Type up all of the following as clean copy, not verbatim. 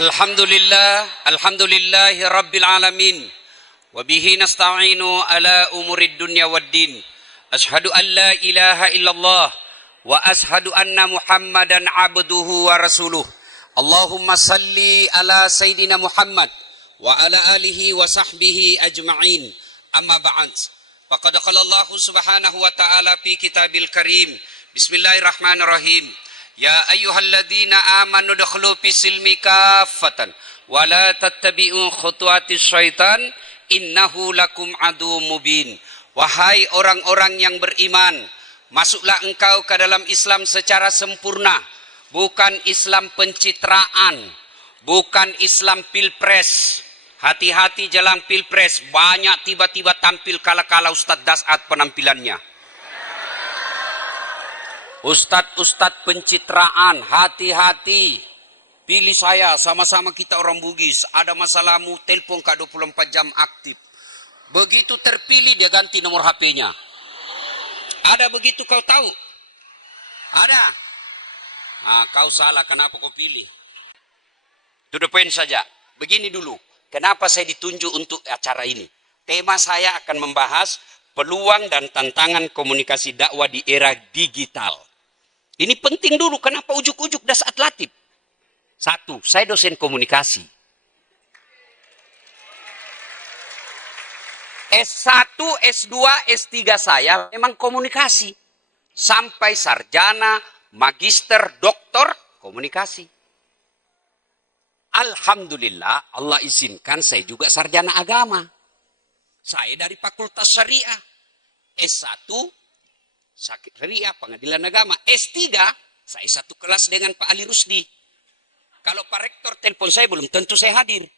Alhamdulillahi rabbil alamin. Wa bihi nasta'inu ala umurid dunya waddin. Ashhadu an la ilaha illallah wa ashhadu anna Muhammadan abduhu wa rasuluh. Allahumma salli ala Sayyidina Muhammad wa ala alihi wa sahbihi ajma'in. Amma ba'd. Faqad qala Allah subhanahu wa ta'ala fi kitabil karim. Bismillahirrahmanirrahim. Ya ayyuhalladzina amanu dakhulu fis silmi kaffatan wa la tattabi'u khutuwatis syaitan innahu lakum adu mubin. Wahai orang-orang yang beriman, masuklah engkau ke dalam Islam secara sempurna, bukan Islam pencitraan, bukan Islam pilpres. Hati-hati jelang pilpres, banyak tiba-tiba tampil kala-kala Ustadz Dasat penampilannya. Ustadz pencitraan, hati-hati. Pilih saya, sama-sama kita orang Bugis. Ada masalahmu, telepon Kak 24 jam aktif. Begitu terpilih, dia ganti nomor HP-nya. Ada begitu kau tahu? Ada? Nah, kau salah, kenapa kau pilih? To the point saja. Begini dulu, kenapa saya ditunjuk untuk acara ini? Tema saya akan membahas peluang dan tantangan komunikasi dakwah di era digital. Ini penting dulu, kenapa ujuk-ujuk Dasat Latif? Satu, saya dosen komunikasi. S1, S2, S3 saya memang komunikasi. Sampai sarjana, magister, doktor, komunikasi. Alhamdulillah, Allah izinkan saya juga sarjana agama. Saya dari Fakultas Syariah. S1, Syariah, Pengadilan Agama. S3, saya satu kelas dengan Pak Ali Rusdi. Kalau Pak Rektor telepon saya, belum tentu saya hadir.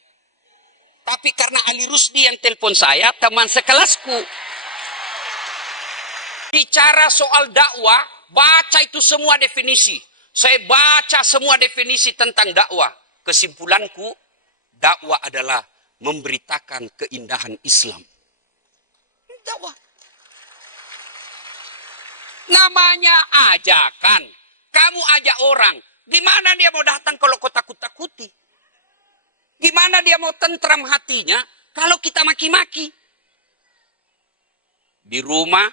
Tapi karena Ali Rusdi yang telepon saya, teman sekelasku. Bicara soal dakwah, baca itu semua definisi. Saya baca semua definisi tentang dakwah. Kesimpulanku, dakwah adalah memberitakan keindahan Islam. Dakwah. Namanya ajakan. Kamu ajak orang. Gimana dia mau datang kalau kau takut-takuti? Gimana dia mau tentram hatinya kalau kita maki-maki? Di rumah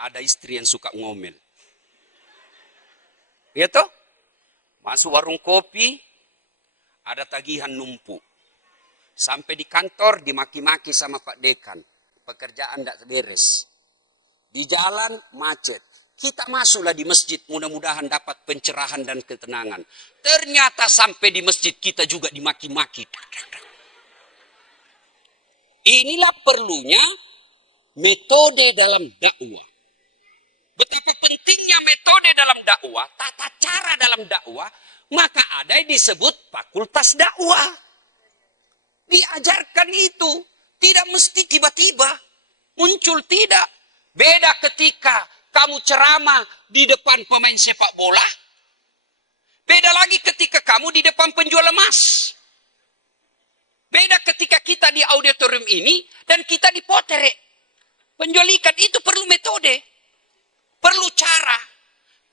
ada istri yang suka ngomel. Ya toh? Masuk warung kopi, ada tagihan numpuk. Sampai di kantor dimaki-maki sama Pak Dekan. Pekerjaan tidak beres. Di jalan macet. Kita masuklah di masjid, mudah-mudahan dapat pencerahan dan ketenangan. Ternyata sampai di masjid kita juga dimaki-maki. Inilah perlunya metode dalam dakwah. Betapa pentingnya metode dalam dakwah, tata cara dalam dakwah, maka ada yang disebut fakultas dakwah. Diajarkan itu, tidak mesti tiba-tiba muncul, tidak. Beda ketika kamu ceramah di depan pemain sepak bola. Beda lagi ketika kamu di depan penjual emas. Beda ketika kita di auditorium ini dan kita di potere. Penjual ikan itu perlu metode. Perlu cara.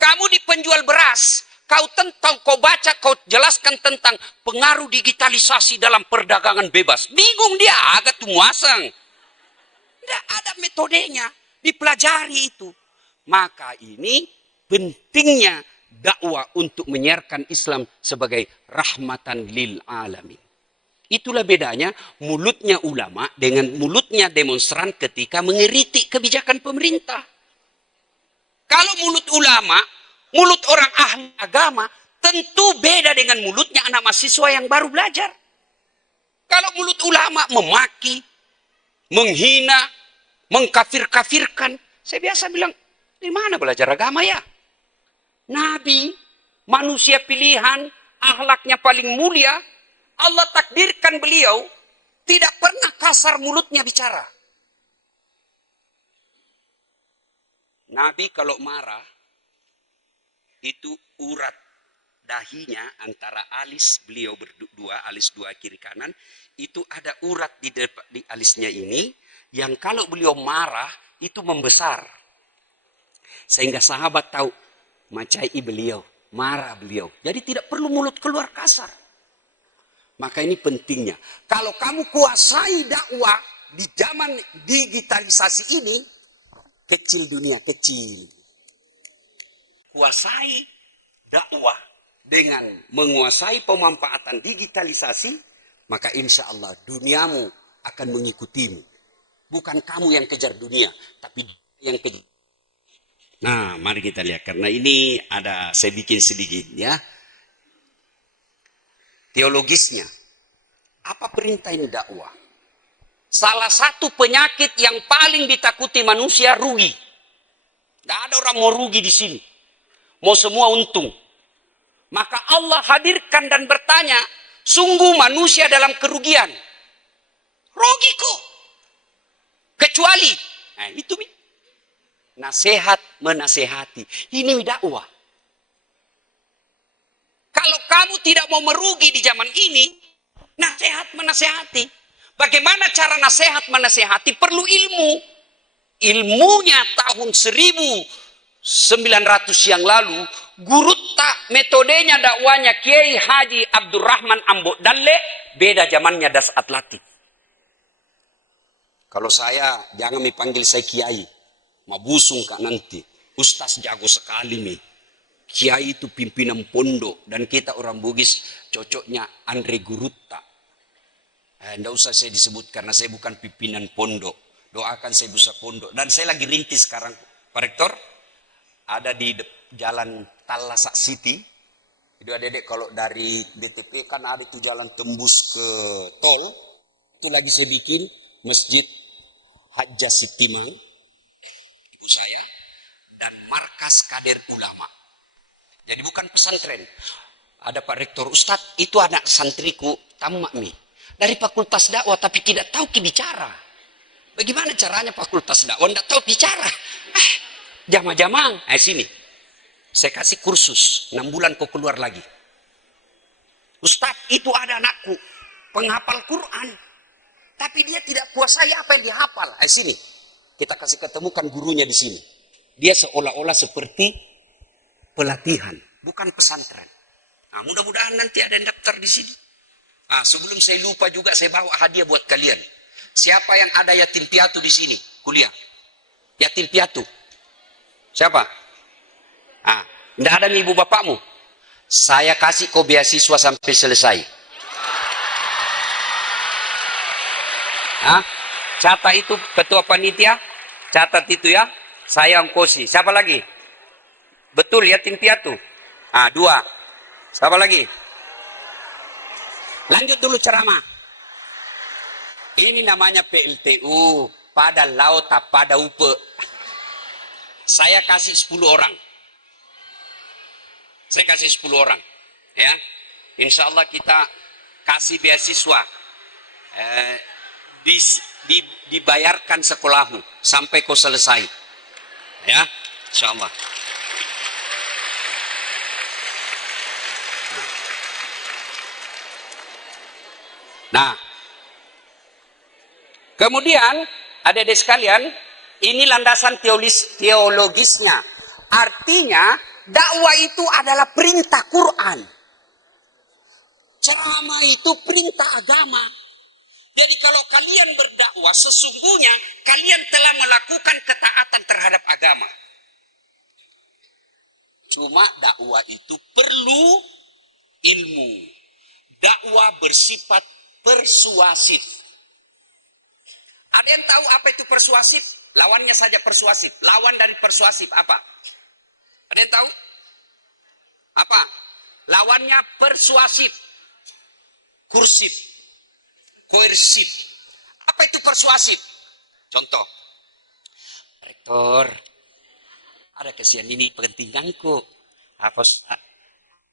Kamu di penjual beras. Kau baca, kau jelaskan tentang pengaruh digitalisasi dalam perdagangan bebas. Bingung dia, agak tumuasang. Tidak ada metodenya. Dipelajari itu. Maka ini pentingnya dakwah untuk menyiarkan Islam sebagai rahmatan lil alamin. Itulah bedanya mulutnya ulama dengan mulutnya demonstran ketika mengeritik kebijakan pemerintah. Kalau mulut ulama, mulut orang ahli agama, tentu beda dengan mulutnya anak mahasiswa yang baru belajar. Kalau mulut ulama memaki, menghina, mengkafir-kafirkan, saya biasa bilang, di mana belajar agama ya? Nabi, manusia pilihan, akhlaknya paling mulia, Allah takdirkan beliau tidak pernah kasar mulutnya bicara. Nabi kalau marah, itu urat dahinya antara alis beliau berdua, alis dua kiri kanan, itu ada urat di alisnya ini, yang kalau beliau marah, itu membesar. Sehingga sahabat tahu, macai beliau, marah beliau. Jadi tidak perlu mulut keluar kasar. Maka ini pentingnya. Kalau kamu kuasai dakwah di zaman digitalisasi ini, kecil dunia, kecil. Kuasai dakwah dengan menguasai pemanfaatan digitalisasi, maka insya Allah duniamu akan mengikutimu. Bukan kamu yang kejar dunia, tapi yang kejar. Nah, mari kita lihat. Karena ini saya bikin sedikit ya. Teologisnya. Apa perintah ini dakwah? Salah satu penyakit yang paling ditakuti manusia, rugi. Tidak ada orang mau rugi di sini. Mau semua untung. Maka Allah hadirkan dan bertanya, sungguh manusia dalam kerugian. Rugi kok. Kecuali, nah itu nasihat menasehati. Ini dakwah. Kalau kamu tidak mau merugi di zaman ini, nasihat menasehati. Bagaimana cara nasihat menasehati? Perlu ilmu. Ilmunya tahun 1900 yang lalu, Gurutta, metodenya dakwanya Kiai Haji Abdurrahman Ambo Dalle, beda zamannya Das Atlatif. Kalau saya, jangan dipanggil saya Kiai. Mabusung kak nanti. Ustaz jago sekali nih. Kiai itu pimpinan pondok. Dan kita orang Bugis cocoknya Andre Gurutta. Tidak usah saya disebut karena saya bukan pimpinan pondok. Doakan saya bisa pondok. Dan saya lagi rintis sekarang, Pak Rektor. Ada di jalan Talasak City. Itu adik-adik kalau dari DTP kan ada itu jalan tembus ke tol. Itu lagi saya bikin Masjid Hajjah Sitimang. Ibu saya. Dan markas kader ulama. Jadi bukan pesantren. Ada Pak Rektor, Ustadz itu anak santriku tamak nih. Dari fakultas dakwah tapi tidak tahu bicara. Bagaimana caranya fakultas dakwah tidak tahu bicara? Jamang-jamang, sini. Saya kasih kursus, 6 bulan kau keluar lagi. Ustadz itu ada anakku, penghafal Quran. Tapi dia tidak kuasai apa yang dihafal. Sini. Kita kasih ketemukan gurunya di sini. Dia seolah-olah seperti pelatihan, bukan pesantren. Nah, mudah-mudahan nanti ada yang daftar di sini. Sebelum saya lupa juga saya bawa hadiah buat kalian. Siapa yang ada yatim piatu di sini? Kuliah. Yatim piatu. Siapa? Tidak ada nih ibu bapakmu. Saya kasih kau beasiswa sampai selesai. Catat itu ketua panitia. Catat itu ya. Saya ongkosi. Siapa lagi? Betul yatim piatu. 2. Siapa lagi? Lanjut dulu ceramah. Ini namanya PLTU. Pada laut pada upe. Saya kasih 10 orang. Saya kasih 10 orang. Ya. Insya Allah kita kasih beasiswa. Dibayarkan sekolahmu. Sampai kau selesai. Ya. Insya Allah. Nah. Kemudian, adik-adik sekalian, ini landasan teologisnya. Artinya, dakwah itu adalah perintah Quran. Ceramah itu perintah agama. Jadi kalau kalian berdakwah, sesungguhnya kalian telah melakukan ketaatan terhadap agama. Cuma dakwah itu perlu ilmu. Dakwah bersifat persuasif. Ada yang tahu apa itu persuasif? Lawannya saja persuasif. Lawan dari persuasif apa? Ada yang tahu? Apa? Lawannya persuasif. Kursif. Koersif. Apa itu persuasif? Contoh. Rektor, ada kasihan ini pentinganku. Apa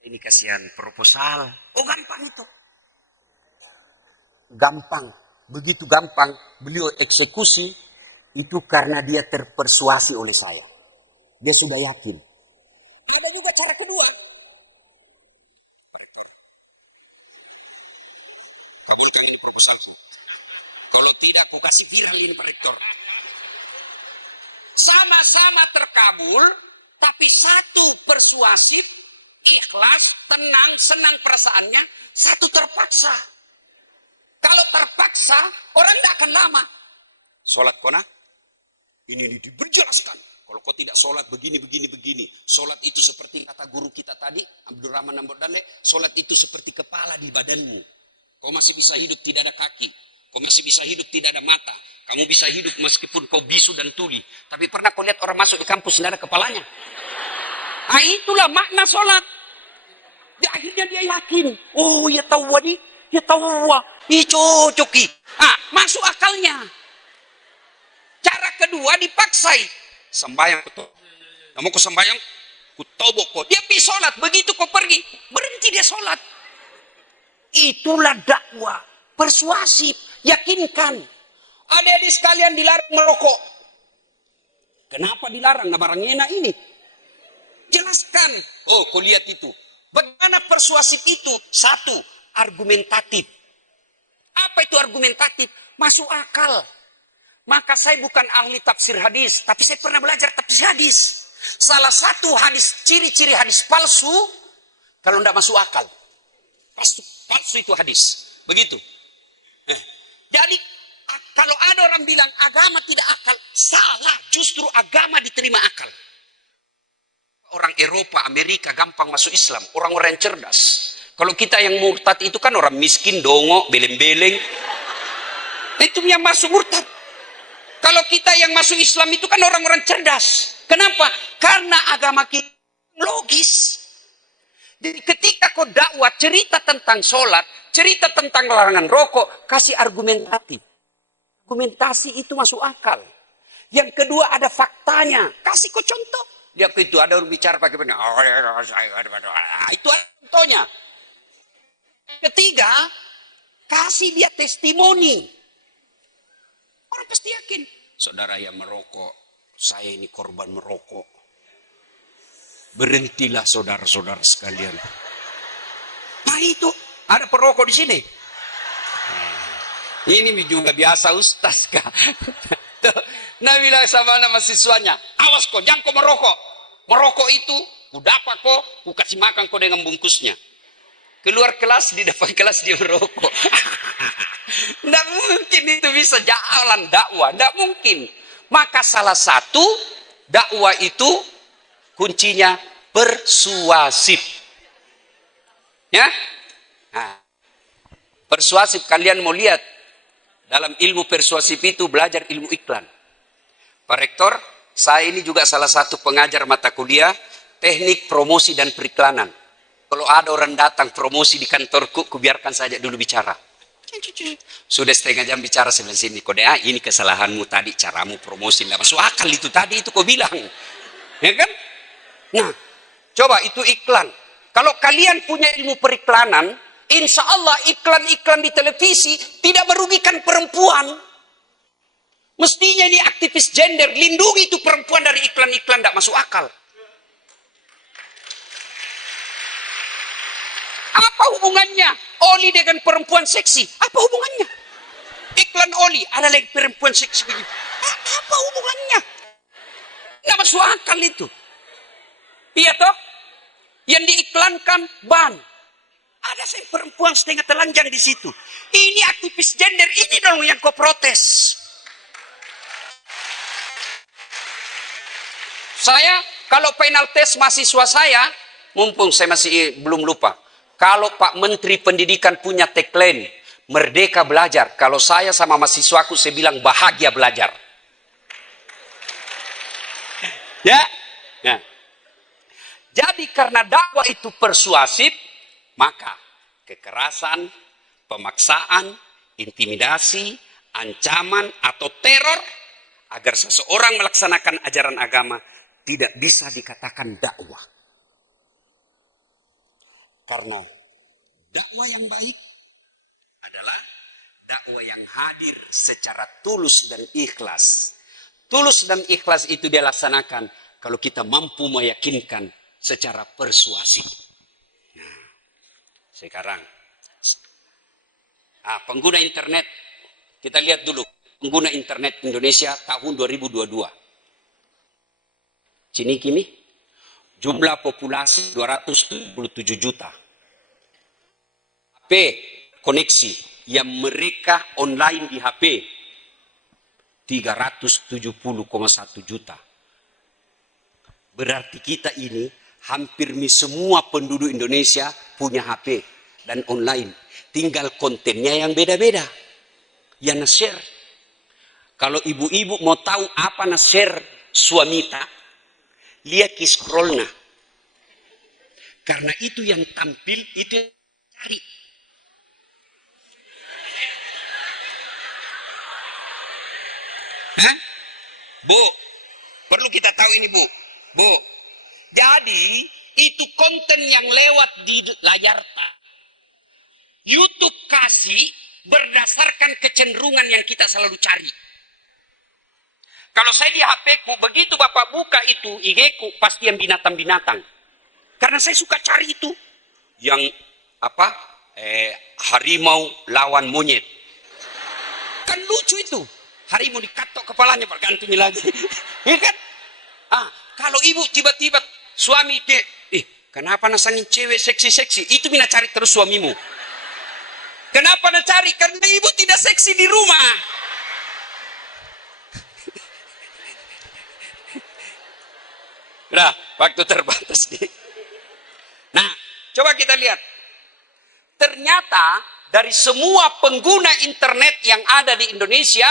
ini kasihan proposal? Oh gampang itu. Gampang. Begitu gampang beliau eksekusi itu karena dia terpersuasi oleh saya. Dia sudah yakin. Ada juga cara kedua. Kabulkan ini proposalku. Kalau tidak, aku kasih viral ini Pak Rektor. Sama-sama terkabul, tapi satu persuasif, ikhlas, tenang, senang perasaannya, satu terpaksa. Kalau terpaksa, orang tidak akan lama. Sholat kona, ini diberjelaskan. Kalau kau tidak sholat begini. Sholat itu seperti kata guru kita tadi, Abdurrahman Ambodale, sholat itu seperti kepala di badanmu. Kau masih bisa hidup tidak ada kaki. Kau masih bisa hidup tidak ada mata. Kamu bisa hidup meskipun kau bisu dan tuli. Tapi pernah kau lihat orang masuk ke kampus tidak ada kepalanya? Nah itulah makna sholat. Di akhirnya dia yakin. Oh ya tahu nih. Ya tahu wah. Cocoki. Masuk akalnya. Cara kedua dipaksai. Sembayang betul. Kamu kau sembayang, ku tobok kau. Dia pergi sholat. Begitu kau pergi, berhenti dia sholat. Itulah dakwah. Persuasif. Yakinkan. Adik-adik sekalian dilarang merokok. Kenapa dilarang? Nah barangnya enak ini. Jelaskan. Oh kau lihat itu. Bagaimana persuasif itu? Satu, argumentatif. Apa itu argumentatif? Masuk akal. Maka saya bukan ahli tafsir hadis, tapi saya pernah belajar tafsir hadis. Salah satu hadis, ciri-ciri hadis palsu, kalau tidak masuk akal. Palsu itu hadis. Begitu. Jadi, kalau ada orang bilang agama tidak akal, salah. Justru agama diterima akal. Orang Eropa, Amerika gampang masuk Islam. Orang-orang yang cerdas. Kalau kita yang murtad itu kan orang miskin, dongok, beleng-beleng. Itu yang masuk murtad. Kalau kita yang masuk Islam itu kan orang-orang cerdas. Kenapa? Karena agama kita logis. Jadi ketika kau dakwah cerita tentang sholat, cerita tentang larangan rokok, kasih argumentatif. Argumentasi itu masuk akal. Yang kedua ada faktanya. Kasih kau contoh. Dia itu ada orang bicara pakai benar. Itu ada contohnya. Ketiga, kasih dia testimoni. Orang pasti yakin. Saudara yang merokok, saya ini korban merokok. Berhentilah saudara-saudara sekalian. Nah itu, ada perokok di sini. Ini juga biasa ustaz kah? Nah bilang sama nama siswanya, awas kok, jangan kau merokok. Merokok itu, ku dapat kok, ku kasih makan kau dengan bungkusnya. Keluar kelas, di depan kelas dia merokok. Tidak mungkin itu bisa jalan dakwah, tidak mungkin. Maka salah satu dakwah itu kuncinya persuasif. Ya? Nah, persuasif kalian mau lihat dalam ilmu persuasif itu belajar ilmu iklan. Pak Rektor, saya ini juga salah satu pengajar mata kuliah teknik promosi dan periklanan. Kalau ada orang datang promosi di kantorku, kubiarkan saja dulu bicara. Sudah setengah jam bicara sebelah sini. Kode ini kesalahanmu tadi, caramu promosi. Nggak masuk akal itu tadi, itu kau bilang. Ya kan? Nah, coba itu iklan. Kalau kalian punya ilmu periklanan, insya Allah iklan-iklan di televisi tidak merugikan perempuan. Mestinya ini aktivis gender, lindungi itu perempuan dari iklan-iklan tidak masuk akal. Apa hubungannya oli dengan perempuan seksi? Apa hubungannya? Iklan oli ada lagi perempuan seksi begitu. Apa hubungannya? Nggak masuk akal itu. Iya toh? Yang diiklankan ban. Ada saya perempuan setengah telanjang di situ. Ini aktivis gender, ini dong yang kau protes. Saya kalau final test mahasiswa saya, mumpung saya masih belum lupa. Kalau Pak Menteri Pendidikan punya tagline, merdeka belajar. Kalau saya sama mahasiswaku, saya bilang bahagia belajar. Ya? Ya. Jadi karena dakwah itu persuasif, maka kekerasan, pemaksaan, intimidasi, ancaman atau teror agar seseorang melaksanakan ajaran agama tidak bisa dikatakan dakwah. Karena dakwah yang baik adalah dakwah yang hadir secara tulus dan ikhlas. Tulus dan ikhlas itu dilaksanakan kalau kita mampu meyakinkan secara persuasif. Nah, sekarang pengguna internet, kita lihat dulu pengguna internet Indonesia tahun 2022. Sini kini jumlah populasi 277 juta. HP koneksi yang mereka online di HP 370,1 juta. Berarti kita ini hampir semua penduduk Indonesia punya HP dan online. Tinggal kontennya yang beda-beda. Yang share. Kalau ibu-ibu mau tahu apa share suamita, lihat ke scrollnya. Karena itu yang tampil, itu yang cari. Hah? Bu, perlu kita tahu ini Bu. Bu, jadi itu konten yang lewat di layar tak. YouTube kasih berdasarkan kecenderungan yang kita selalu cari. Kalau saya di HP-ku, begitu Bapak buka itu IG-ku, pasti yang binatang-binatang. Karena saya suka cari itu. Yang apa? Harimau lawan monyet. Kan lucu itu. Harimau dikatok kepalanya, bergantung lagi. Ya kan? Kalau ibu tiba-tiba suami dia, kenapa nasangin cewek seksi-seksi? Itu mina cari terus suamimu. Kenapa nak cari? Karena ibu tidak seksi di rumah. Nah, waktu terbatas nih. Nah, coba kita lihat. Ternyata dari semua pengguna internet yang ada di Indonesia,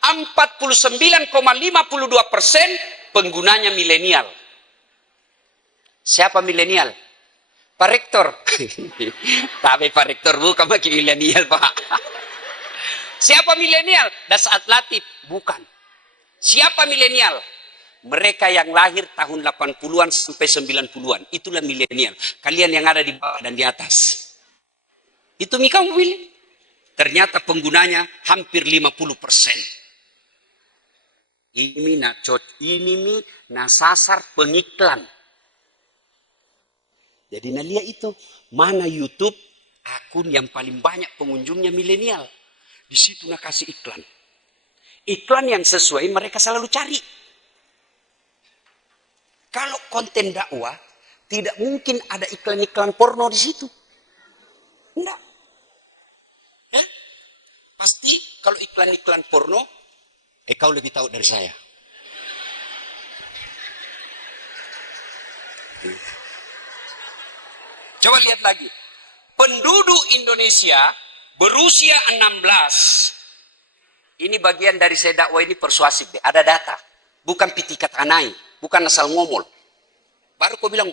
49,52% penggunanya milenial. Siapa milenial? Pak Rektor. Tapi Pak Rektor bukan bagi milenial, Pak. Siapa milenial? Dasat Latif. Bukan. Siapa milenial? Mereka yang lahir tahun 80-an sampai 90-an. Itulah milenial. Kalian yang ada di bawah dan di atas. Itu Mika mobil. Ternyata penggunanya hampir 50%. Ini sasar pengiklan. Jadi lihat itu. Mana YouTube akun yang paling banyak pengunjungnya milenial. Di situ kasih iklan. Iklan yang sesuai mereka selalu cari. Kalau konten dakwah, tidak mungkin ada iklan-iklan porno di situ. Enggak. Ya? Pasti kalau iklan-iklan porno, kau lebih tahu dari saya. Coba lihat lagi. Penduduk Indonesia berusia 16. Ini bagian dari saya dakwah ini persuasif deh. Ada data. Bukan pitikat anai. Bukan asal ngomol. Baru kau bilang,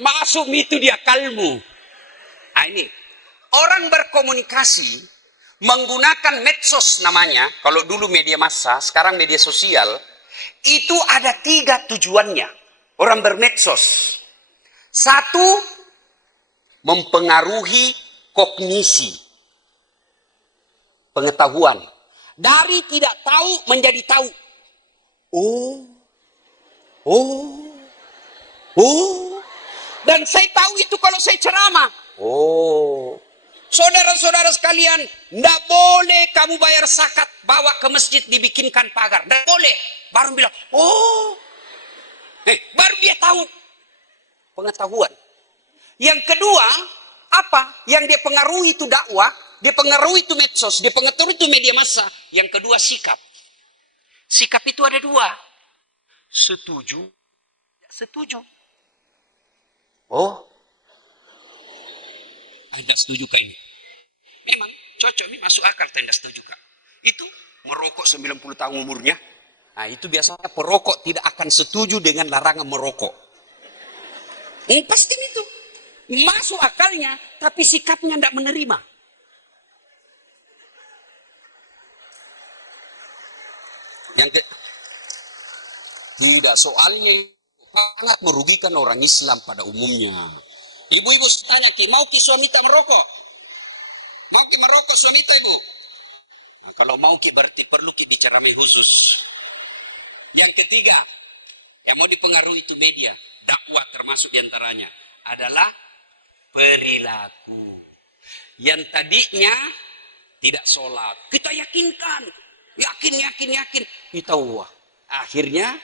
masuk itu dia kalmu. Ini. Orang berkomunikasi menggunakan medsos namanya. Kalau dulu media massa, sekarang media sosial. Itu ada 3 tujuannya. Orang bermedsos. 1, mempengaruhi kognisi. Pengetahuan. Dari tidak tahu menjadi tahu. Dan saya tahu itu kalau saya ceramah. Saudara-saudara sekalian, tidak boleh kamu bayar zakat, bawa ke masjid dibikinkan pagar. Tidak boleh. Baru bilang, baru dia tahu. Pengetahuan. Yang kedua, apa? Yang dia pengaruhi itu dakwah, dia pengaruhi itu medsos, dia pengaruhi itu media massa. Yang kedua, sikap. Sikap itu ada 2. Setuju, tidak setuju. Tidak setuju kak ini. Memang cocok nih, masuk akal tidak setuju kak. Itu merokok 90 tahun umurnya. Nah itu biasanya perokok tidak akan setuju dengan larangan merokok. Pasti itu. Masuk akalnya, tapi sikapnya tidak menerima. Tidak, soalnya sangat merugikan orang Islam pada umumnya. Ibu-ibu tanya, mau ki suamita merokok? Mau ki merokok suamita ibu? Nah, kalau mau ki berarti perlu ki diceramai khusus. Yang ketiga, yang mau dipengaruhi itu media, dakwah termasuk diantaranya adalah perilaku. Yang tadinya tidak sholat, kita yakinkan, yakin. Kita wah. Akhirnya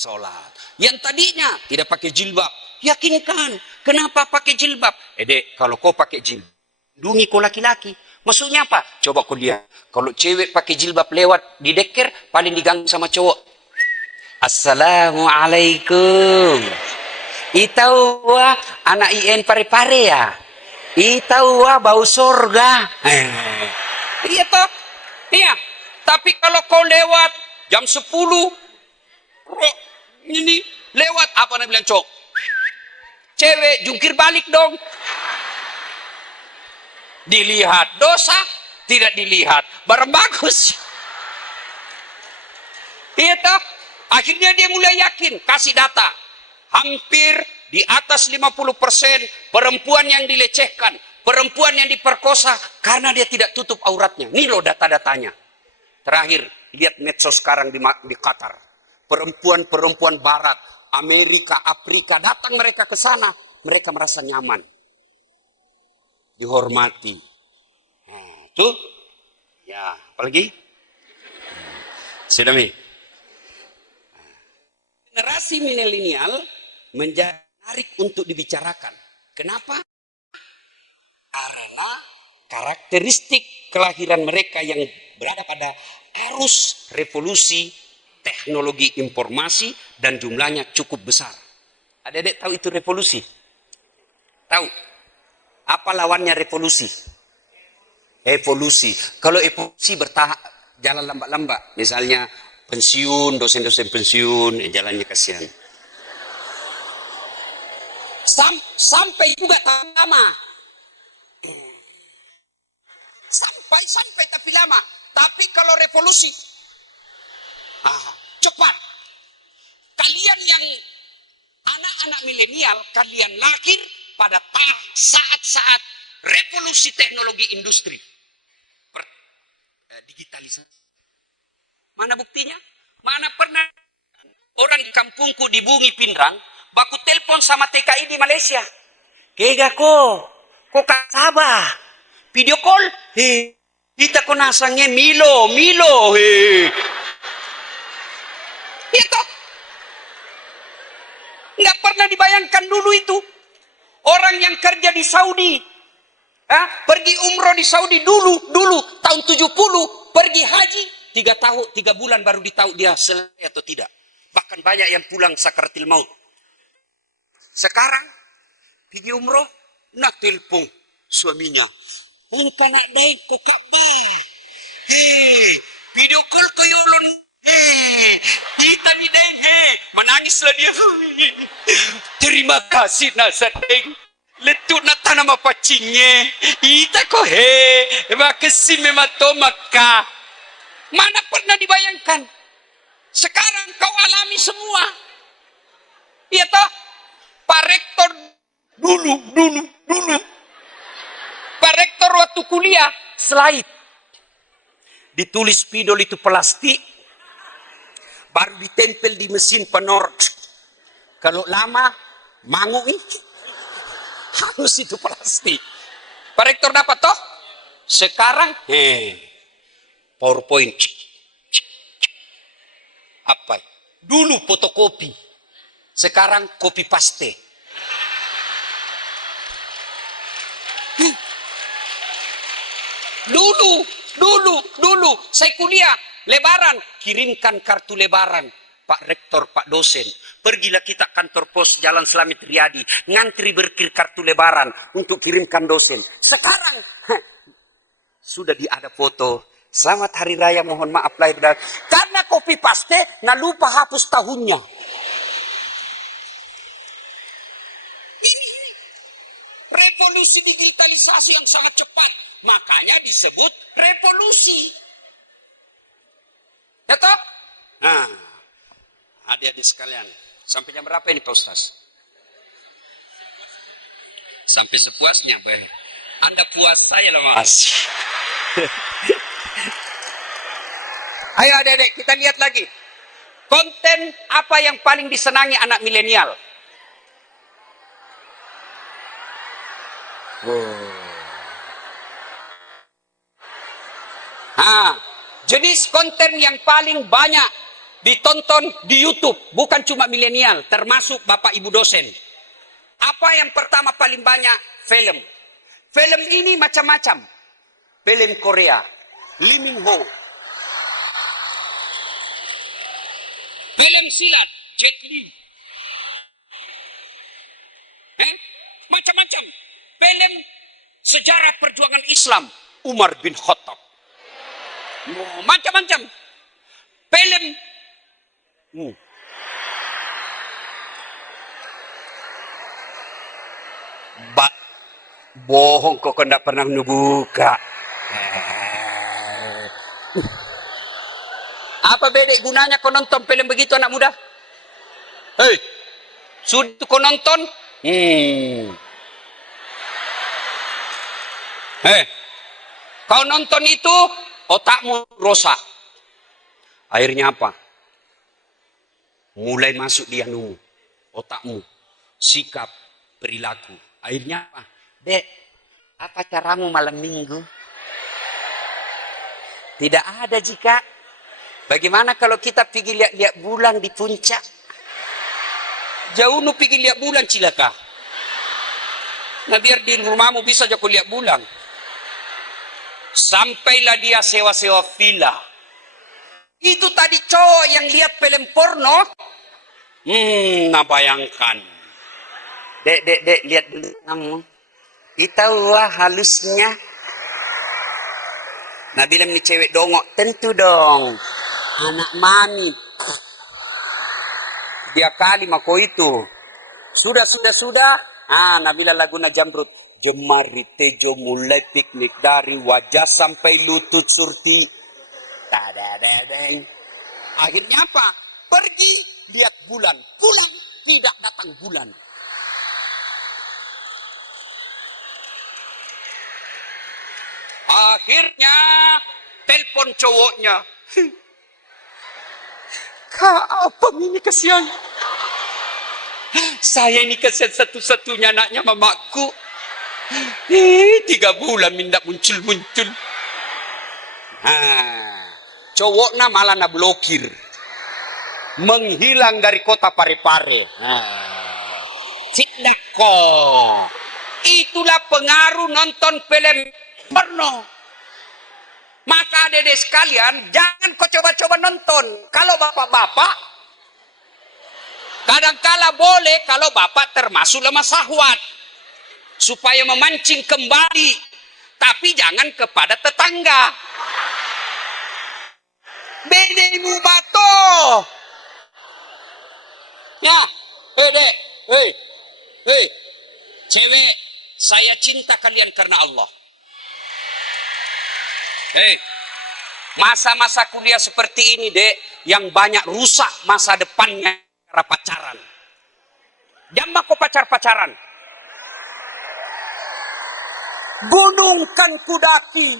sholat. Yang tadinya tidak pakai jilbab, yakinkan. Kenapa pakai jilbab? Dek, kalau kau pakai jilbab, lindungi kau laki-laki. Maksudnya apa? Coba kau lihat. Kalau cewek pakai jilbab lewat di deker, paling diganggu sama cowok. Assalamualaikum. Itau wah anak IN pare-pare ya. Itau wah bau surga. Iya toh? Iya. Tapi kalau kau lewat jam 10, ini lewat apa nak bilang cowok? Cewek jungkir balik dong. Dilihat dosa, tidak dilihat barang bagus. Iya toh? Akhirnya dia mulai yakin, kasih data. Hampir di atas 50% perempuan yang dilecehkan, perempuan yang diperkosa karena dia tidak tutup auratnya. Ini loh data-datanya. Terakhir, lihat medsos sekarang di Qatar. Perempuan-perempuan barat, Amerika, Afrika, datang mereka ke sana. Mereka merasa nyaman. Dihormati. Tuh. Ya, apalagi? Sudah mi. Generasi milenial menjadi menarik untuk dibicarakan. Kenapa? Karena karakteristik kelahiran mereka yang berada pada arus revolusi teknologi informasi dan jumlahnya cukup besar. Adik-adik tahu itu revolusi? Tahu? Apa lawannya revolusi? Evolusi. Kalau evolusi bertahap jalan lambat-lambat, misalnya pensiun, dosen-dosen pensiun, jalannya kasihan. Sampai juga lama. Sampai tapi lama. Tapi kalau revolusi, cepat. Kalian yang anak-anak milenial, kalian lahir pada saat-saat revolusi teknologi industri. Digitalisasi. Mana buktinya? Mana pernah orang di kampungku di Bungi Pinrang baku telepon sama TKI di Malaysia. Kega ko kasaba. Video call. Kita ko nasangnya Milo. Itu. Nggak pernah dibayangkan dulu itu. Orang yang kerja di Saudi. Pergi umroh di Saudi dulu tahun 70 pergi haji 3 bulan baru ditahu dia selesai atau tidak. Bahkan banyak yang pulang sakaratil maut. Sekarang pergi umroh nak telepon suaminya. Unta nak dai ko Ka'bah. Video call ko yolon. Kita ni dai menangislah dia. Terima kasih nak sadeng. Letut na tanam apa cingnya. Ita ko makasih memato maka. Mana pernah dibayangkan. Sekarang kau alami semua. Iya toh? Pak Rektor dulu. Pak Rektor waktu kuliah slide. Ditulis spidol itu plastik. Baru ditempel di mesin penort. Kalau lama mangu halus itu plastik. Pak Rektor dapat toh? Sekarang PowerPoint. Apa? Dulu fotokopi. Sekarang copy paste. Dulu saya kuliah lebaran, kirimkan kartu lebaran. Pak Rektor, Pak dosen, pergilah kita kantor pos Jalan Slamet Riyadi, ngantri berkir kartu lebaran untuk kirimkan dosen. Sekarang sudah ada foto. Selamat Hari Raya, mohon maaf lahir dan karena copy paste, nah lupa hapus tahunnya. Ini revolusi digitalisasi yang sangat cepat, makanya disebut revolusi. Ya toh? Nah, adik-adik sekalian, sampai jam berapa ini Pak Ustaz? Sampai sepuasnya, Pak. Anda puas, saya lah Mas. Ayo adik-adik, kita lihat lagi. Konten apa yang paling disenangi anak milenial? Jenis konten yang paling banyak ditonton di YouTube, bukan cuma milenial, termasuk Bapak Ibu dosen. Apa yang pertama paling banyak? Film. Film ini macam-macam. Film Korea, Lee Min Ho. Film silat, Jet Li. Macam-macam. Film sejarah perjuangan Islam, Umar bin Khattab. Macam-macam. Film bohong kok ndak pernah ngebuka. Apa bedek gunanya kau nonton film begitu anak muda? Hei, sudah kau nonton? Kau nonton itu, otakmu rosak. Akhirnya apa? Mulai masuk di anumu, otakmu, sikap, perilaku. Akhirnya apa? Dek, apa caramu malam minggu? Tidak ada jika. Bagaimana kalau kita pergi lihat-lihat bulan di puncak? Jauh nu pergi lihat bulan cilaka. Nah biar di rumahmu bisa aja kau lihat bulan. Sampailah dia sewa-sewa villa. Itu tadi cowok yang lihat film porno. Nah bayangkan. Dek, lihat dulu kamu. Kita wah halusnya. Nah bilang nih cewek dongok, tentu dong. Anak mami. Dia kali mako itu. Sudah. Nabila Laguna Jamrut. Jemari tejo mulai piknik dari wajah sampai lutut surti. Tadadadeng. Akhirnya apa? Pergi lihat bulan. Pulang tidak datang bulan. Akhirnya telepon cowoknya. Kak, apa ini kasihan? Saya ini kasihan satu-satunya anaknya mamaku. 3 bulan minta muncul-muncul. Cowoknya malah na blokir. Menghilang dari kota Parepare. Cidako. Itulah pengaruh nonton film porno. Maka adek sekalian, jangan kau coba-coba nonton. Kalau bapak-bapak, kadangkala boleh kalau bapak termasuk lemah syahwat. Supaya memancing kembali. Tapi jangan kepada tetangga. Bedemu bato. Ya, dek, hei, cewek, saya cinta kalian karena Allah. Masa-masa kuliah seperti ini, dek, yang banyak rusak masa depannya karena pacaran. Jangan kau pacaran. Gunung kan kudaki,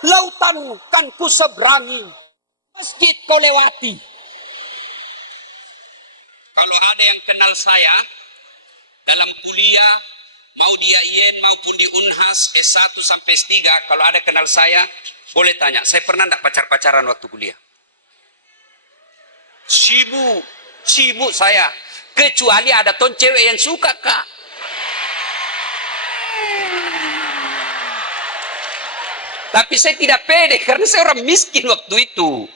lautan kan ku seberangi, masjid kau lewati. Kalau ada yang kenal saya dalam kuliah, mau dia IAIN maupun di Unhas S1 sampai S3, kalau ada kenal saya, boleh tanya, saya pernah enggak pacaran waktu kuliah? Sibuk saya. Kecuali ada ton cewek yang suka, Kak. Tapi saya tidak pede karena saya orang miskin waktu itu.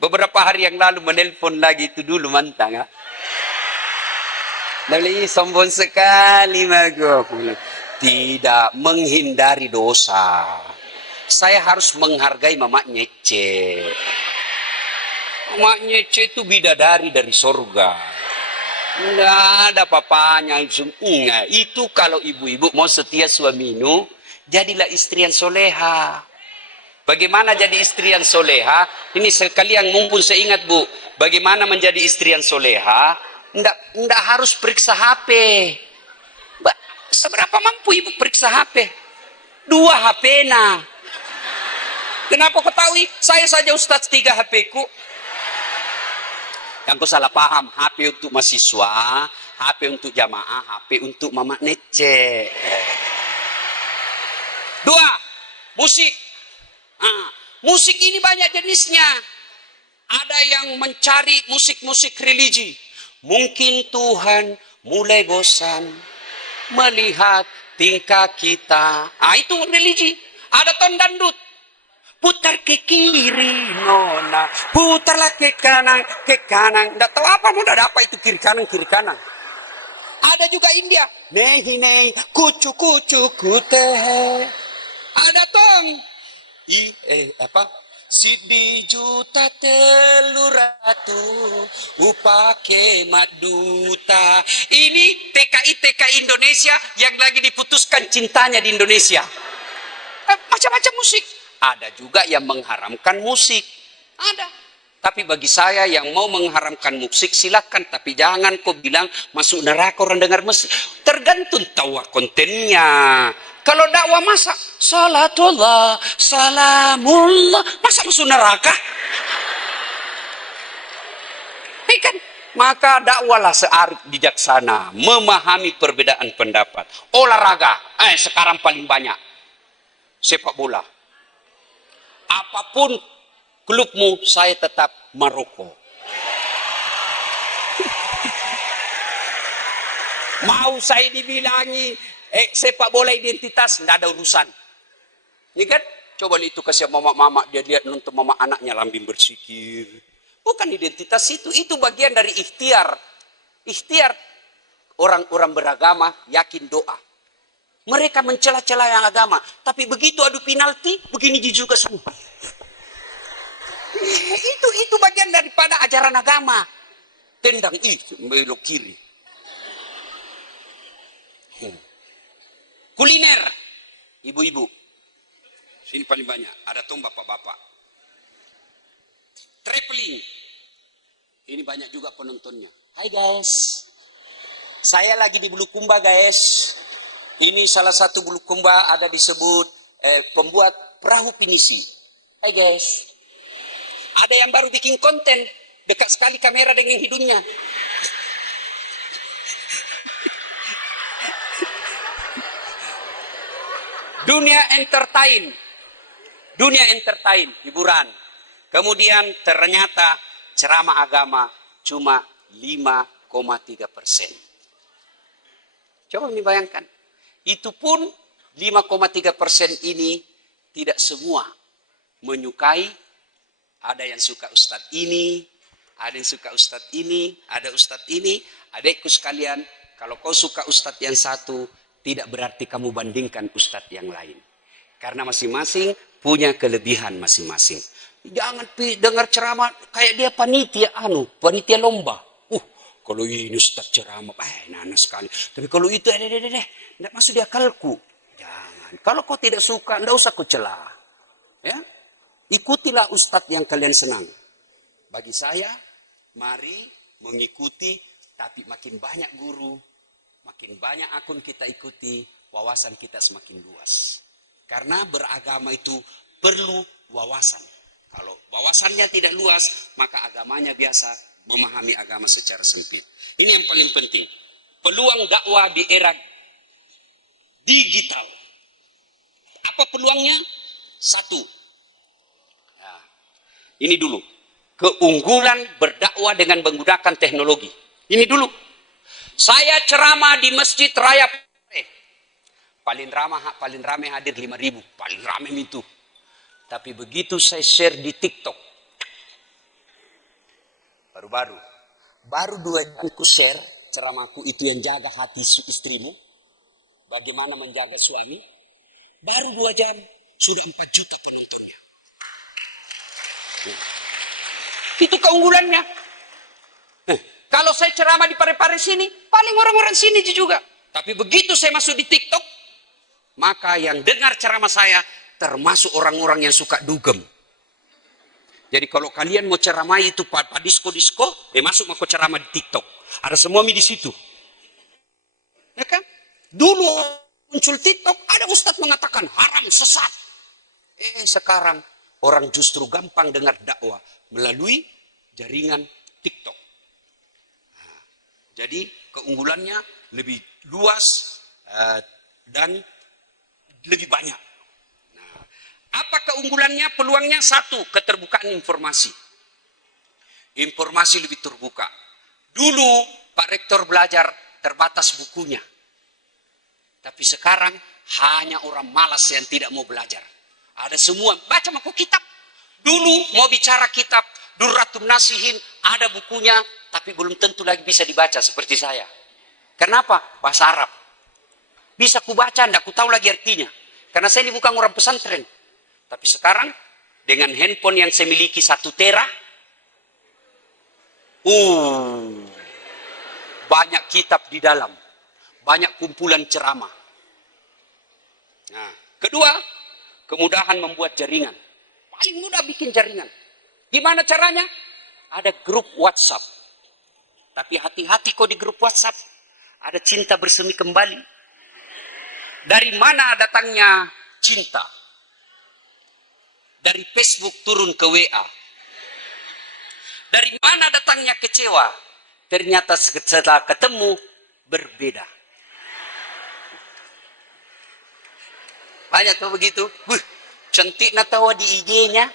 Beberapa hari yang lalu menelpon lagi itu dulu mantan. Lalu sombong sekali mago. Tidak menghindari dosa. Saya harus menghargai Mama Nyece. Mama Nyece itu bidadari dari surga. Tidak ada papanya. Itu kalau ibu-ibu mau setia suamimu, jadilah istri yang soleha. Bagaimana jadi istri yang soleha? Ini sekalian mumpun saya ingat, Bu. Bagaimana menjadi istri yang soleha? Nggak harus periksa HP. Seberapa mampu ibu periksa HP? 2 HP nah. Kenapa ketahui? Saya saja Ustadz 3 HP ku. Yang kau salah paham. HP untuk mahasiswa, HP untuk jamaah, HP untuk Mama Nece. 2, musik. Musik ini banyak jenisnya. Ada yang mencari musik-musik religi. Mungkin Tuhan mulai bosan melihat tingkah kita. Itu religi. Ada ton dangdut. Putar ke kiri, nona. Putarlah ke kanan, ke kanan. Nggak tahu apa, mau ada apa itu kiri kanan, kiri kanan. Ada juga India. Nehi nehi, kucu kucu kuteh. Ada tong. Sidi juta telur ratu, upake maduta. Ini TKI Indonesia yang lagi diputuskan cintanya di Indonesia. Macam-macam musik. Ada juga yang mengharamkan musik. Ada. Tapi bagi saya yang mau mengharamkan musik silakan, tapi jangan kau bilang masuk neraka orang dengar musik. Tergantung tahu kontennya. Kalau dakwah masa salatullah, salamullah, masa masuk neraka? Kan? Maka dakwalah searif bijaksana, memahami perbedaan pendapat. Olahraga, sekarang paling banyak sepak bola. Apapun klubmu, saya tetap Maroko. Mau saya dibilangi sepak bola identitas, tidak ada urusan. Ini kan? Coba itu kasih mama-mama, dia lihat nonton mama anaknya lambing bersikir. Bukan identitas itu bagian dari ikhtiar. Ikhtiar orang-orang beragama yakin doa. Mereka mencela-cela yang agama, tapi begitu adu penalti, begini juga semua. Itu bagian daripada ajaran agama. Tendang belok kiri. Kuliner, ibu-ibu. Sini paling banyak. Ada tuh bapak-bapak. Traveling. Ini banyak juga penontonnya. Hai guys. Saya lagi di Bulukumba guys. Ini salah satu Bulukumba ada disebut pembuat perahu pinisi. Hai guys. Ada yang baru bikin konten. Dekat sekali kamera dengan hidungnya. Dunia entertain, hiburan. Kemudian ternyata ceramah agama cuma 5,3%. Coba dibayangkan. Itu pun 5,3% ini tidak semua menyukai. Ada yang suka ustadz ini, ada yang suka ustadz ini, ada ustadz ini. Adikku sekalian, kalau kau suka ustadz yang satu, tidak berarti kamu bandingkan ustadz yang lain. Karena masing-masing punya kelebihan masing-masing. Jangan dengar ceramah kayak dia panitia lomba. Kalau ini ustadz ceramah, nanas sekali. Tapi kalau itu, tidak masuk di akalku. Jangan. Kalau kau tidak suka, tidak usah kau celah. Ya? Ikutilah ustadz yang kalian senang. Bagi saya, mari mengikuti, tapi makin banyak guru, makin banyak akun kita ikuti, wawasan kita semakin luas. Karena beragama itu perlu wawasan. Kalau wawasannya tidak luas, maka agamanya biasa memahami agama secara sempit. Ini yang paling penting. Peluang dakwah di era digital. Apa peluangnya? Satu. Nah, ini dulu. Keunggulan berdakwah dengan menggunakan teknologi. Ini dulu. Saya ceramah di Masjid Raya. Paling ramai hadir 5.000. Paling ramai itu. Tapi begitu saya share di TikTok. Baru 2 jam ku share ceramahku itu yang jaga hati istrimu. Bagaimana menjaga suami. Baru 2 jam sudah 4 juta penontonnya. Itu keunggulannya. Kalau saya ceramah di Parepare sini, paling orang-orang sini juga. Tapi begitu saya masuk di TikTok, maka yang dengar ceramah saya termasuk orang-orang yang suka dugem. Jadi kalau kalian mau ceramah itu pada disko-disko, masuk mau ceramah di TikTok. Ada semua di situ. Ya kan? Dulu muncul TikTok, ada ustadz mengatakan haram, sesat. Sekarang orang justru gampang dengar dakwah melalui jaringan TikTok. Nah, jadi keunggulannya lebih luas dan lebih banyak. Nah, apa keunggulannya? Peluangnya satu, keterbukaan informasi. informasi lebih terbuka. Dulu Pak Rektor belajar terbatas bukunya. Tapi sekarang hanya orang malas yang tidak mau belajar. Ada semua, baca buku kitab. Dulu mau bicara kitab, Durratun Nasihin, ada bukunya, tapi belum tentu lagi bisa dibaca seperti saya. Kenapa? Bahasa Arab. Bisa kubaca, enggak ku tahu lagi artinya. Karena saya ini bukan orang pesantren. Tapi sekarang, dengan handphone yang saya miliki 1 tera, banyak kitab di dalam. Banyak kumpulan ceramah. Nah, kedua, kemudahan membuat jaringan. Paling mudah bikin jaringan. Gimana caranya? Ada grup WhatsApp. Tapi hati-hati kok di grup WhatsApp. Ada cinta bersemi kembali. Dari mana datangnya cinta? Dari Facebook turun ke WA. Dari mana datangnya kecewa? Ternyata setelah ketemu berbeda. Banyak tuh begitu. Cantik natawa di IG-nya.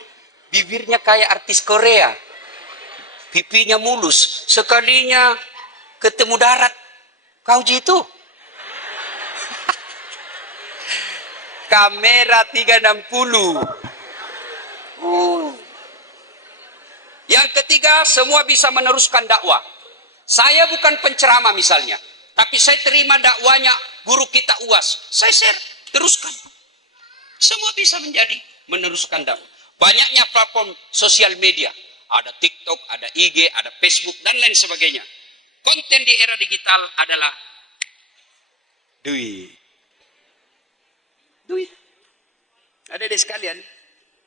Bibirnya kayak artis Korea. Pipinya mulus. Sekalinya ketemu darat. Kau jitu. Kamera 360. Yang ketiga, semua bisa meneruskan dakwah. Saya bukan penceramah misalnya. Tapi saya terima dakwanya guru kita UAS. Saya share. Teruskan. Semua bisa meneruskan dakwah. Banyaknya platform sosial media. Ada TikTok, ada IG, ada Facebook, dan lain sebagainya. Konten di era digital adalah duit. Duit. Adik-adik sekalian,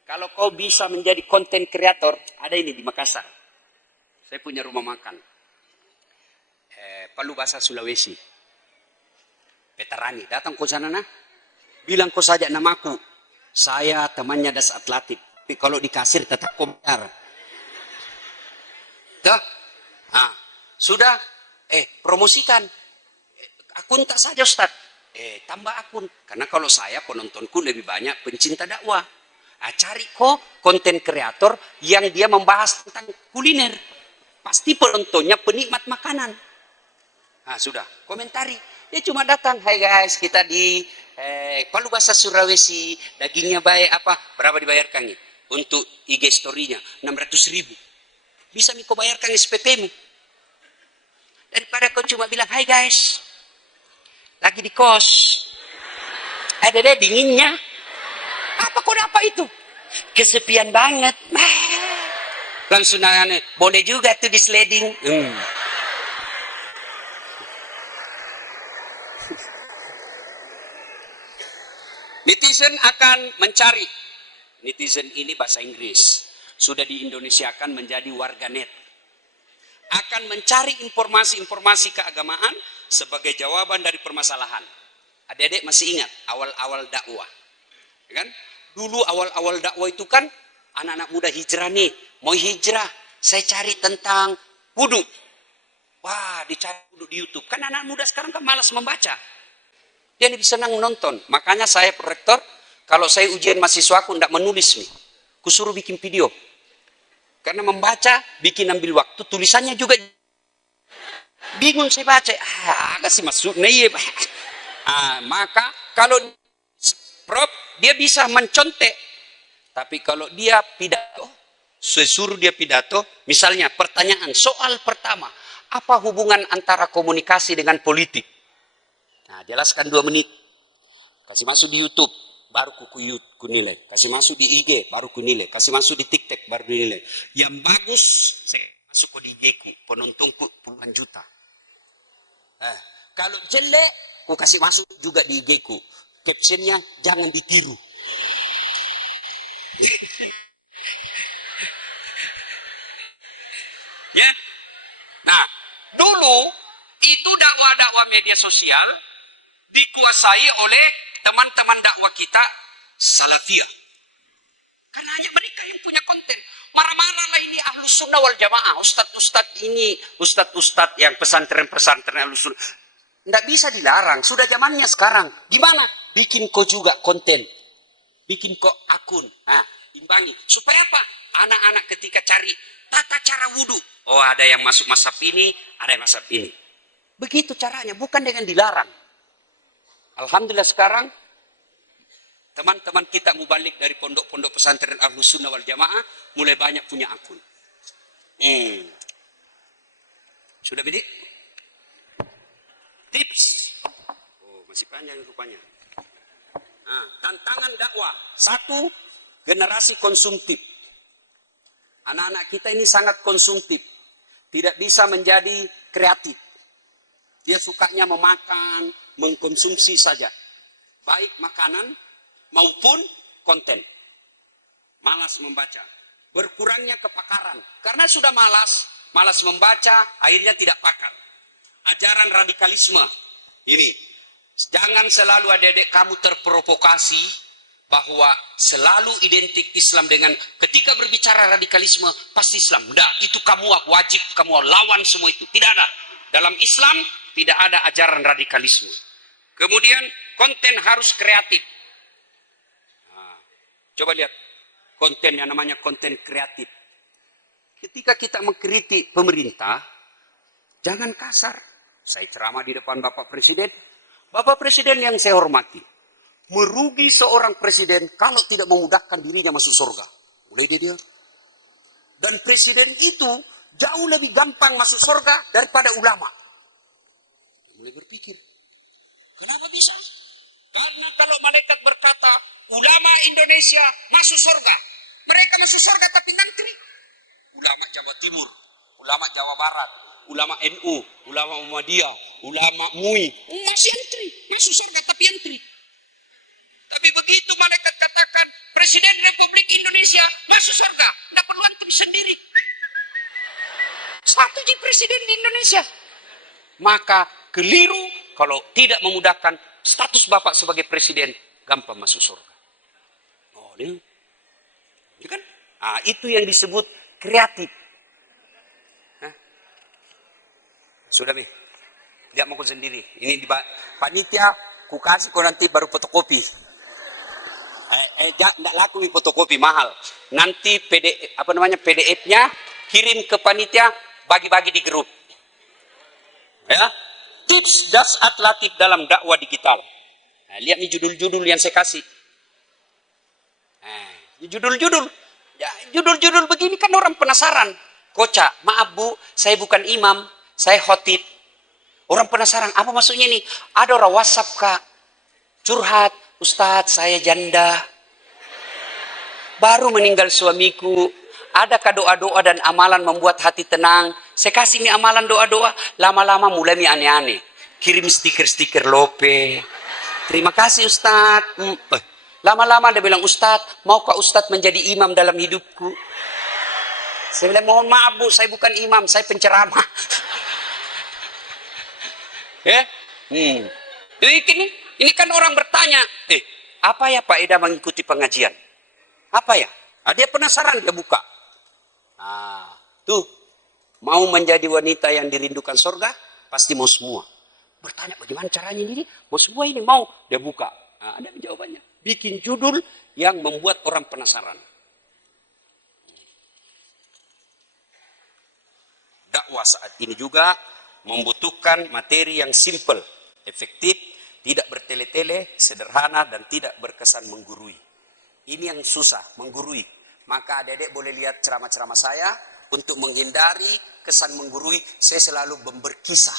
kalau kau bisa menjadi konten kreator, ada ini di Makassar. Saya punya rumah makan. Palu Bahasa Sulawesi. Veterani, datang ke sana nah. Bilang kau saja namaku. Saya temannya Das Atlatif. Tapi kalau di kasir tetap komentar. Dah. Nah, sudah. Promosikan. Akun tak saja Ustaz. Tambah akun. Karena kalau saya penontonku lebih banyak pencinta dakwah. Cari kok konten kreator yang dia membahas tentang kuliner. Pasti penontonnya penikmat makanan. Nah, sudah. Komentari. Dia cuma datang. Hai guys, kita di Palu Bahasa Sulawesi. Dagingnya baik apa? Berapa dibayarkan nih? Untuk IG story-nya. 600.000. Bisa kau bayarkan SPP-mu. Daripada kau cuma bilang, hai guys. Lagi di kos. Dede dinginnya. Apa kau dapat itu? Kesepian banget. Langsung nanya, boleh juga tuh di sliding. Netizen akan mencari. Netizen ini bahasa Inggris. Sudah di-Indonesiakan menjadi warganet. Akan mencari informasi-informasi keagamaan sebagai jawaban dari permasalahan. Adik-adik masih ingat awal-awal dakwah. Ya kan? Dulu awal-awal dakwah itu kan anak-anak muda hijrah nih. Mau hijrah, saya cari tentang wudu. Wah, dicari wudu di YouTube. Kan anak muda sekarang kan malas membaca. Dia lebih senang nonton. Makanya saya rektor, kalau saya ujian mahasiswaku tidak menulis nih. Kusuruh bikin video. Karena membaca, bikin ambil waktu, tulisannya juga bingung saya baca. Agak sih masuk nih. Maka kalau Prof, dia bisa mencontek. Tapi kalau dia pidato, saya suruh dia pidato, misalnya pertanyaan, soal pertama, apa hubungan antara komunikasi dengan politik? Nah, jelaskan 2 menit. Kasih masuk di YouTube, baru ku nilai. Kasih masuk di IG, baru ku nilai. Kasih masuk di TikTok, baru dinilai. Yang bagus, saya masuk ke IG ku, penontonku puluhan juta. Kalau jelek, ku kasih masuk juga di IG ku. Captionnya, jangan ditiru. Ya. Nah, dulu itu dakwah-dakwah media sosial dikuasai oleh teman-teman dakwah kita Salafiyah. Karena hanya mereka yang punya konten. Mana-mana lah ini Ahlus Sunnah wal Jamaah. Ustadz-ustadz ini, ustadz-ustadz yang pesantren-pesantren Ahlus Sunnah. Tidak bisa dilarang. Sudah zamannya sekarang. Di mana? Bikin kok juga konten. Bikin kok akun. Nah, imbangi. Supaya apa? Anak-anak ketika cari tata cara wudhu. Oh, ada yang masuk mazhab ini, ada yang mazhab ini. Begitu caranya, bukan dengan dilarang. Alhamdulillah sekarang teman-teman kita mubalik dari pondok-pondok pesantren Ahlus Sunnah wal Jamaah mulai banyak punya akun. Sudah bidik? Tips. Oh, masih panjang rupanya. Nah, tantangan dakwah. 1, generasi konsumtif. Anak-anak kita ini sangat konsumtif. Tidak bisa menjadi kreatif. Dia sukanya memakan, mengkonsumsi saja. Baik makanan maupun konten. Malas membaca. Berkurangnya kepakaran. Karena sudah malas membaca, akhirnya tidak pakar. Ajaran radikalisme. Ini. Jangan selalu adik-adik kamu terprovokasi bahwa selalu identik Islam dengan ketika berbicara radikalisme pasti Islam. Tidak, itu kamu wajib, kamu lawan semua itu. Tidak ada. Dalam Islam tidak ada ajaran radikalisme. Kemudian konten harus kreatif. Nah, coba lihat konten yang namanya konten kreatif. Ketika kita mengkritik pemerintah, jangan kasar. Saya ceramah di depan Bapak Presiden. Bapak Presiden yang saya hormati. Merugi seorang presiden kalau tidak memudahkan dirinya masuk surga. Mulai dia. Dan presiden itu jauh lebih gampang masuk surga daripada ulama. Mulai berpikir. Kenapa bisa? Karena kalau malaikat berkata, ulama Indonesia masuk surga. Mereka masuk surga tapi ngantri. Ulama Jawa Timur, ulama Jawa Barat, ulama NU, ulama Muhammadiyah, ulama MUI. Masih antri, masuk surga tapi antri. Tapi begitu malaikat katakan, Presiden Republik Indonesia masuk surga. Tidak perlu antri sendiri. Satu di Presiden di Indonesia. Maka keliru kalau tidak memudahkan status Bapak sebagai Presiden, gampang masuk surga. Oh, ini kan? Nah, itu yang disebut kreatif. Hah? Sudah, Mi. Dia mau sendiri. Ini di panitia, ku kasih kau nanti baru fotokopi. Tidak laku fotokopi mahal. Nanti PDF-nya kirim ke panitia, bagi-bagi di grup. Ya, tips dasar latif dalam dakwah digital. Nah, lihat nih judul-judul yang saya kasih. Nah, judul-judul. Ya, judul-judul begini kan orang penasaran. Kocak, maaf Bu, saya bukan imam, saya khotib. Orang penasaran, apa maksudnya nih? Ada orang WhatsApp Kak, curhat, Ustadz saya janda. Baru meninggal suamiku. Adakah doa-doa dan amalan membuat hati tenang? Saya kasih nih amalan doa-doa. Lama-lama mulai nih aneh-aneh. Kirim stiker-stiker lope. Terima kasih Ustadz. Lama-lama dia bilang, Ustadz, maukah Ustadz menjadi imam dalam hidupku? Saya bilang, mohon maaf Bu, saya bukan imam, saya penceramah. Ya? Ini kan orang bertanya, apa ya Pak Eda mengikuti pengajian? Apa ya? Dia penasaran, dia buka. Nah, tuh, mau menjadi wanita yang dirindukan surga, pasti mau semua. Bertanya, bagaimana caranya ini? Mau semua ini, mau. Dia buka. Nah, ada jawabannya. Bikin judul yang membuat orang penasaran. Dakwah saat ini juga membutuhkan materi yang simple, efektif, tidak bertele-tele, sederhana, dan tidak berkesan menggurui. Ini yang susah, menggurui. Maka adik-adik boleh lihat ceramah-ceramah saya, untuk menghindari kesan menggurui, saya selalu berkisah.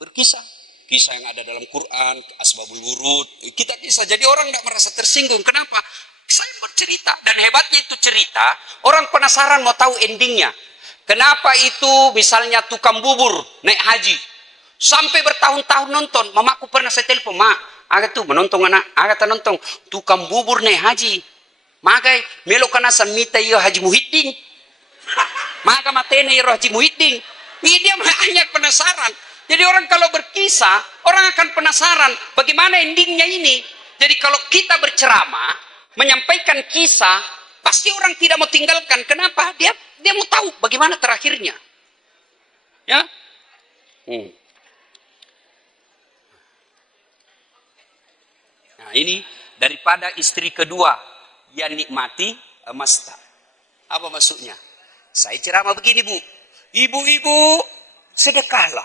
Berkisah. Kisah yang ada dalam Quran, asbabul wurud. Kita kisah, jadi orang tidak merasa tersinggung. Kenapa? Saya bercerita. Dan hebatnya itu cerita, orang penasaran mau tahu endingnya. Kenapa itu misalnya tukang bubur naik haji. Sampai bertahun-tahun nonton. Mamaku pernah saya telepon, Mak, agak tuh menonton anak, agak nonton tukang bubur naik haji. Magai melokana samita iyo Haji Muhyiddin. Maka matene iyo Haji Muhyiddin. Dia hanya penasaran. Jadi orang kalau berkisah, orang akan penasaran bagaimana endingnya ini. Jadi kalau kita berceramah, menyampaikan kisah, pasti orang tidak mau tinggalkan. Kenapa? Dia mau tahu bagaimana terakhirnya. Ya. Nah, ini daripada istri kedua yang nikmati masta. Apa maksudnya? Saya ceramah begini, Bu. Ibu-ibu, sedekahlah.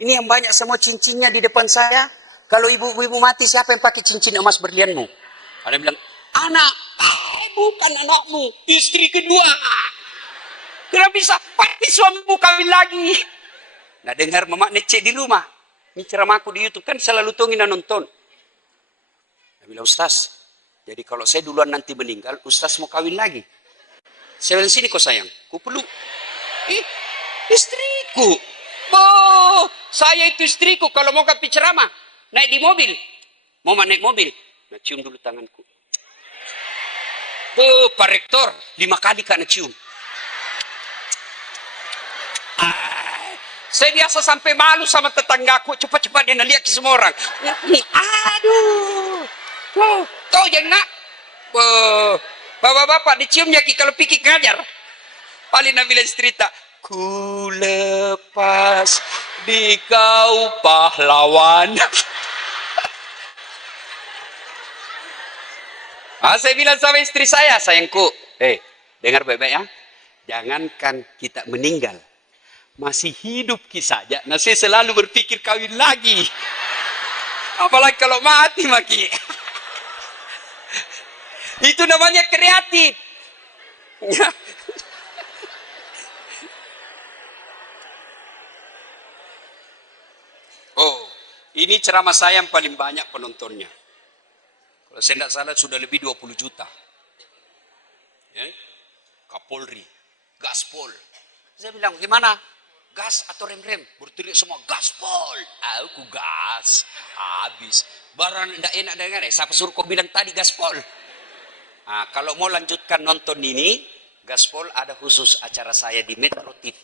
Ini yang banyak semua cincinnya di depan saya. Kalau ibu-ibu mati, siapa yang pakai cincin emas berlianmu? Ada yang bilang, anak. Bukan anakmu, istri kedua. Kenapa bisa? Pasti suamimu kawin lagi. Nah, dengar mama necek di rumah. Ini ceramahku di YouTube, kan selalu tongin nonton. Dia bilang, Ustaz, jadi kalau saya duluan nanti meninggal, Ustaz mau kawin lagi. Saya bilang, sini kok sayang, ku peluk. Istriku. Oh, saya itu istriku. Kalau mau kapi ceramah, naik di mobil. Mau naik mobil. Nah, cium dulu tanganku. Oh, Pak Rektor, 5 kali kena cium. Saya biasa sampai malu sama tetanggaku. Cepat-cepat dia lihat ke semua orang. Aduh. Tahu jangan nak. Bapak-bapak diciumnya kalau pikir ngajar. Paling Nabila cerita. Ku lepas di kau pahlawan. Saya bilang sama istri saya, sayangku. Dengar baik-baik ya. Jangankan kita meninggal. Masih hidup saja. Nah, saya selalu berpikir kawin lagi. Apalagi kalau mati maki. Itu namanya kreatif. Oh, ini ceramah saya yang paling banyak penontonnya. Kalau saya tidak salah sudah lebih 20 juta. Ya? Kapolri, gaspol. Saya bilang, gimana? Gas atau rem-rem? Berteriak semua, gaspol. Aku gas. Habis. Barang tidak enak dengar. Siapa suruh kau bilang tadi gaspol? Nah, kalau mau lanjutkan nonton ini, gaspol ada khusus acara saya di Metro TV.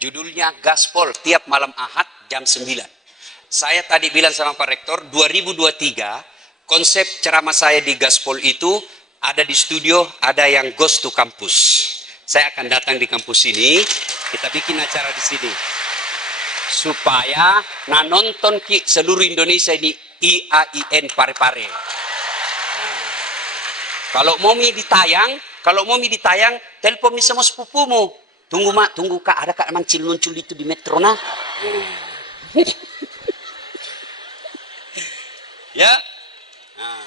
Judulnya Gaspol, tiap malam Ahad jam 9. Saya tadi bilang sama Pak Rektor, 2023, konsep ceramah saya di Gaspol itu ada di studio, ada yang ghost to kampus. Saya akan datang di kampus ini, kita bikin acara di sini. Supaya nonton ki seluruh Indonesia ini IAIN pare-pare. Nah, kalau mau ditayang, telepon nih sama sepupumu. Tunggu mak, tunggu kak, ada kak muncul itu di Metro nah. Ya. Nah.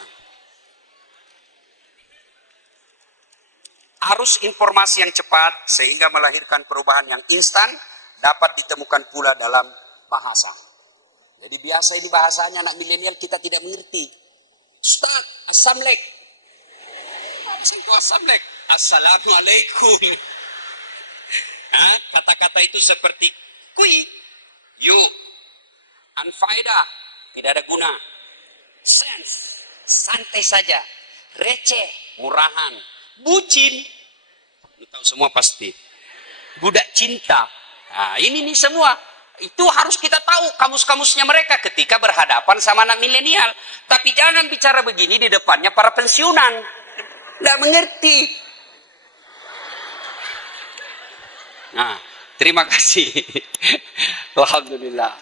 Arus informasi yang cepat sehingga melahirkan perubahan yang instan dapat ditemukan pula dalam bahasa. Jadi biasa ini bahasanya anak milenial kita tidak mengerti. Ustaz, assalamualaikum. Assalamualaikum. Kata-kata itu seperti kui, yuk, anfaedah, tidak ada guna. Sense, santai saja. Receh, murahan. Bucin, lu tahu semua pasti. Budak cinta. Nah, ini nih semua. Itu harus kita tahu kamus-kamusnya mereka ketika berhadapan sama anak milenial. Tapi jangan bicara begini di depannya para pensiunan. Tidak mengerti. Nah, terima kasih. Alhamdulillah.